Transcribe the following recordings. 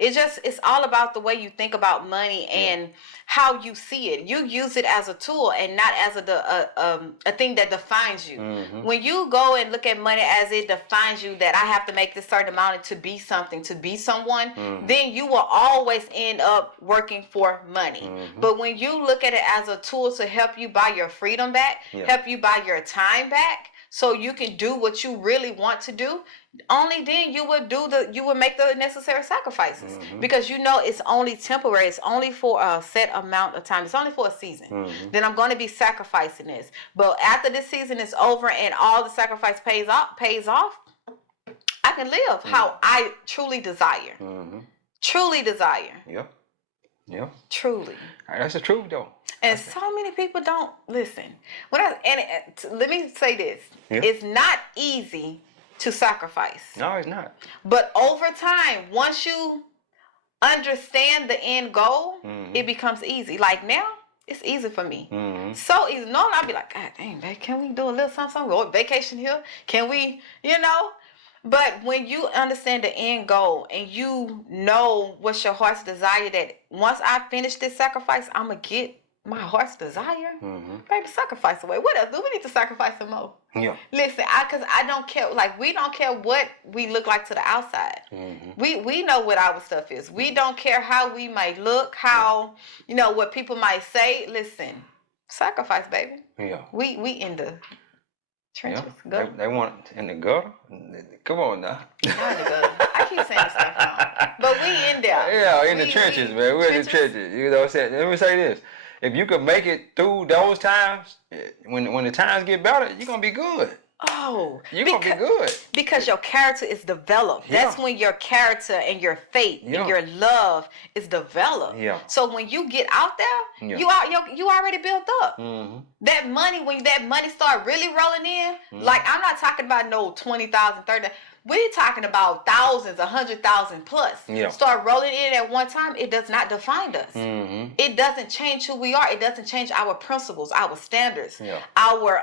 Yeah. It's all about the way you think about money and how you see it. You use it as a tool and not as a thing that defines you. When you go and look at money as it defines you, that I have to make this certain amount to be something, to be someone, then you will always end up working for money. But when you look at it as a tool to help you buy your freedom back, help you buy your time back, so you can do what you really want to do, only then you will make the necessary sacrifices, because you know it's only temporary. It's only for a set amount of time. It's only for a season. Then I'm going to be sacrificing this. But after this season is over and all the sacrifice pays off, I can live how I truly desire. Truly desire. Yep. Yep. Truly. That's the truth, though. And so many people don't listen. Let me say this: it's not easy to sacrifice. No, it's not. But over time, once you understand the end goal, it becomes easy. Like now, it's easy for me. So easy. Normally, I'll be like, God dang, babe, can we do a little something? Go vacation here? Can we, But when you understand the end goal and you know what's your heart's desire, that once I finish this sacrifice, I'm going to get my heart's desire. Baby, sacrifice away. What else? Do we need to sacrifice some more? Yeah. Listen, because I don't care. Like, we don't care what we look like to the outside. We know what our stuff is. We don't care how we might look, how, what people might say. Listen, sacrifice, baby. Yeah. We in the trenches. Yeah. They want in the gutter. Come on now. Not in the gutter. I keep saying the same thing. But we in there. Yeah, in the trenches, man. We're in the trenches. You know what I'm saying? Let me say this. If you could make it through those times, when the times get better, you're going to be good. Oh. You're going to be good. Because your character is developed. Yeah. That's when your character and your faith and your love is developed. Yeah. So when you get out there, you already built up. That money, when that money start really rolling in, like I'm not talking about no 20,000, 30,000. We're talking about thousands, 100,000 plus. Yeah. Start rolling in at one time. It does not define us. It doesn't change who we are. It doesn't change our principles, our standards, our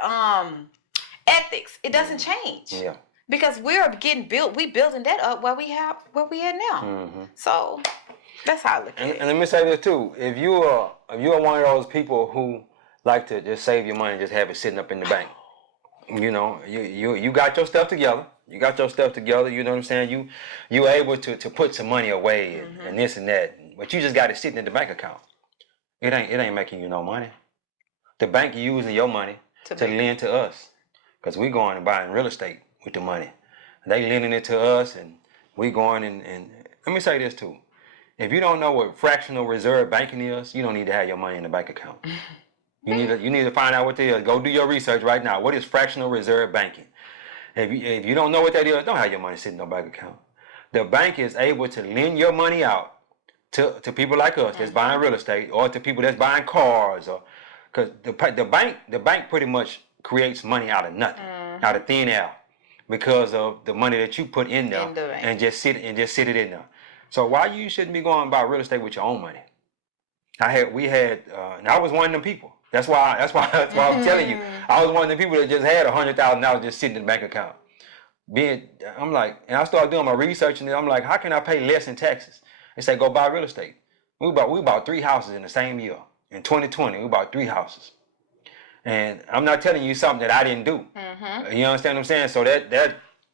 ethics. It doesn't change. Yeah. Because we're getting built. We building that up where we at now. So that's how I look at it. And let me say this too: if you are one of those people who like to just save your money, just have it sitting up in the bank, you got your stuff together. You got your stuff together, you know what I'm saying? You able to put some money away and this and that. But you just got it sitting in the bank account. It ain't making you no money. The bank using your money to lend to us. Because we going and buying real estate with the money. They lending it to us and we going and let me say this too. If you don't know what fractional reserve banking is, you don't need to have your money in the bank account. You need to find out what it is. Go do your research right now. What is fractional reserve banking? If you don't know what that is, don't have your money sitting in no bank account. The bank is able to lend your money out to people like us that's buying real estate, or to people that's buying cars, or because the bank pretty much creates money out of nothing, out of thin air, because of the money that you put in there and just sit it in there. So why you shouldn't be going and buy real estate with your own money? And I was one of them people. That's why I'm telling you. I was one of the people that just had $100,000 just sitting in the bank account. I'm like, and I started doing my research, and I'm like, how can I pay less in taxes? They say go buy real estate. We bought 3 houses in the same year. In 2020, we bought 3 houses. And I'm not telling you something that I didn't do. You understand what I'm saying? So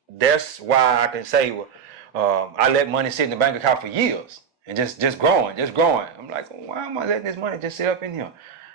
that's why I can say I let money sit in the bank account for years and just growing. I'm like, why am I letting this money just sit up in here?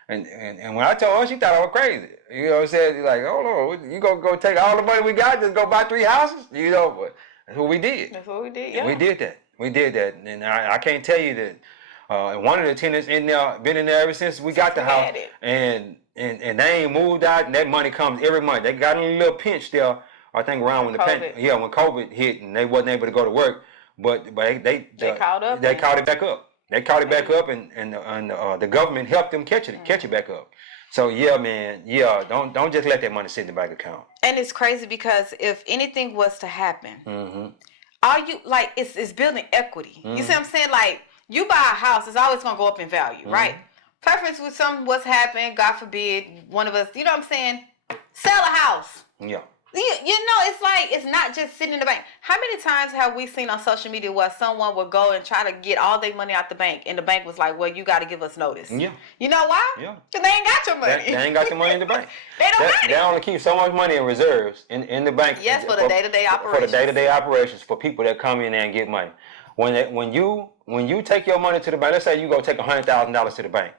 And when I told her, she thought I was crazy. You know what I'm saying? Like, oh no, you gonna go take all the money we got, just go buy 3 houses? But that's what we did. That's what we did, yeah. We did that. And I can't tell you that one of the tenants in there, been in there ever since we got the house. And they ain't moved out, and that money comes every month. They got a little pinch there, I think around when when COVID hit and they wasn't able to go to work. But they caught up. They caught it back up. They caught it back up, and the government helped them catch it back up. So don't just let that money sit in the bank account. And it's crazy because if anything was to happen, all you like it's building equity. You see what I'm saying? Like you buy a house, it's always gonna go up in value, right? Preference with what's happened, God forbid, one of us, you know what I'm saying? Sell a house. Yeah. It's like it's not just sitting in the bank. How many times have we seen on social media where someone would go and try to get all their money out the bank, and the bank was like, "Well, you got to give us notice." Yeah. You know why? Yeah. Because they ain't got your money. They ain't got your money in the bank. They don't got They it. only keep so much money in reserves in the bank. Yes, for the day-to-day operations. For the day-to-day operations, for people that come in there and get money. When you take your money to the bank, let's say you go take $100,000 to the bank,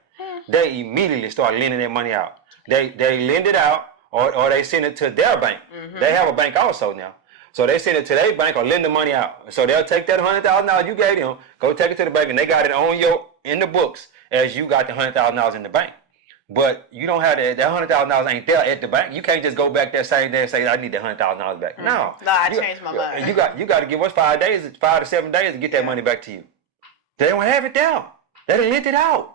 they immediately start lending that money out. They lend it out, or they send it to their bank. They have a bank also now. So they send it to their bank or lend the money out. So they'll take that $100,000 you gave them, go take it to the bank, and they got it in the books as you got the $100,000 in the bank. But you don't have that $100,000 ain't there at the bank. You can't just go back that same day and say, I need that $100,000 back. No. No, I changed my mind. You got to give us 5 to 7 days to get that money back to you. They don't have it there. They done lent it out.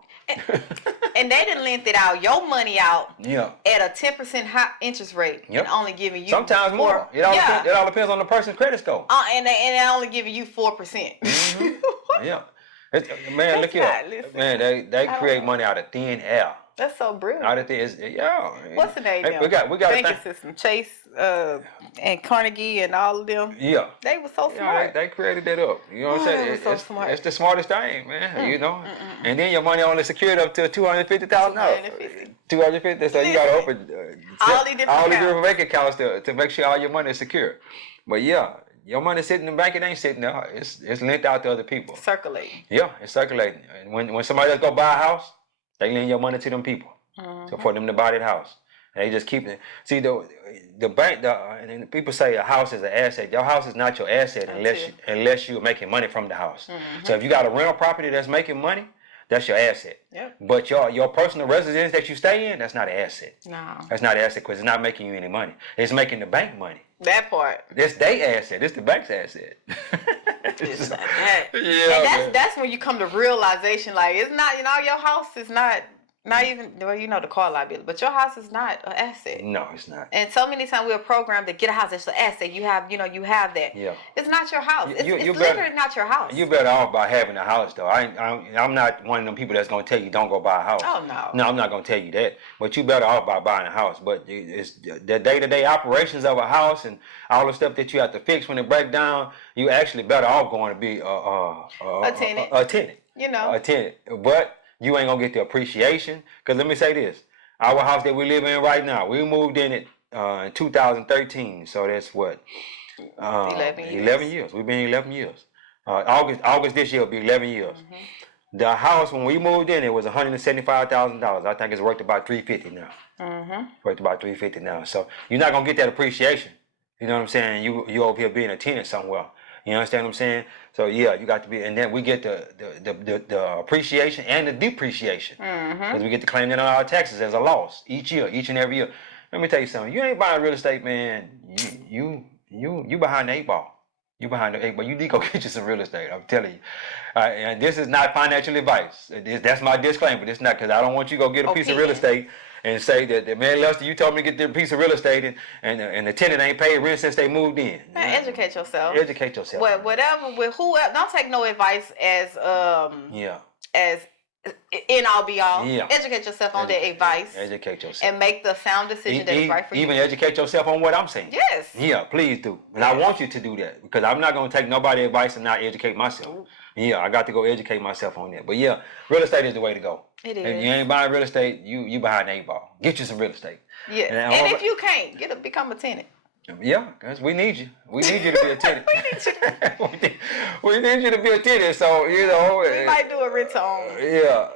And they done lent it out, your money out, Yeah. at a 10% high interest rate, Yep. and only giving you Sometimes more. It all depends on the person's credit score. And they only giving you 4%. Yeah. Man, look here. listen. Man, they I create don't money out of thin air. That's so brilliant. Out of thin, yeah. What's the name? Hey, we got banking system, Chase, and Carnegie, and all of them. Yeah. They were so Yeah, smart. they created that up. You know what I'm They saying? were so smart. It's the smartest thing, man. You know, and then your money only secured up to $250,000. 250. So you got to open All these different bank accounts to make sure all your money is secure. But yeah, your money sitting in the bank, it ain't sitting there. It's lent out to other people. Circulating. Yeah, it's circulating. And when somebody else go buy a house, they lend your money to them people. So for them to buy that house. And they just keep it. See, the bank, and people say a house is an asset. Your house is not your asset unless you're making money from the house. So if you got a rental property that's making money, that's your asset. Yep. But your personal residence that you stay in, that's not an asset. No. That's not an asset because it's not making you any money. It's making the bank money. That part. That's their asset. It's the bank's asset. And that's when you come to realization, like, it's not, your house is not even, well, the car liability, but your house is not an asset. No, it's not. And so many times we're programmed to get a house. It's an asset. You have that. Yeah. It's not your house. It's You literally not your house. You better off by having a house, though. I'm not one of them people that's gonna tell you don't go buy a house. Oh no. No, I'm not gonna tell you that. But you better off by buying a house. But it's the day-to-day operations of a house and all the stuff that you have to fix when it breaks down. You actually better off going to be a tenant. A tenant. A tenant. But you ain't gonna get the appreciation. Cause let me say this: our house that we live in right now, we moved in it in 2013. So that's what 11 years. We've been here 11 years. August this year will be 11 years. The house when we moved in, it was $175,000. I think it's worth about $350 now. Worth about $350 now. So you're not gonna get that appreciation. You know what I'm saying? You over here being a tenant somewhere. You understand what I'm saying? So yeah, you got to be, and then we get the appreciation and the depreciation because we get to claim that on our taxes as a loss each and every year. Let me tell you something. You ain't buying real estate, man. You behind the 8 ball. You behind the 8 ball. You need to go get you some real estate. I'm telling you. And this is not financial advice. That's my disclaimer. This not because I don't want you to go get a piece of real estate and say that man, Lester, you told me to get the piece of real estate and the tenant ain't paid rent since they moved in. Educate yourself. Educate yourself. Whatever with whoever. Don't take no advice as as in all be all. Yeah. Educate yourself on that advice. Educate yourself. And make the sound decision that is right for you. Even educate yourself on what I'm saying. Yes. Yeah, please do. And I want you to do that because I'm not going to take nobody's advice and not educate myself. Ooh. Yeah, I got to go educate myself on that. But yeah, real estate is the way to go. It is. If you ain't buying real estate, you behind the 8 ball. Get you some real estate. Yeah. And if you can't, become a tenant. Yeah, because we need you. We need you to be a tenant. We need you to be a tenant. So, we might do a rental. Yeah.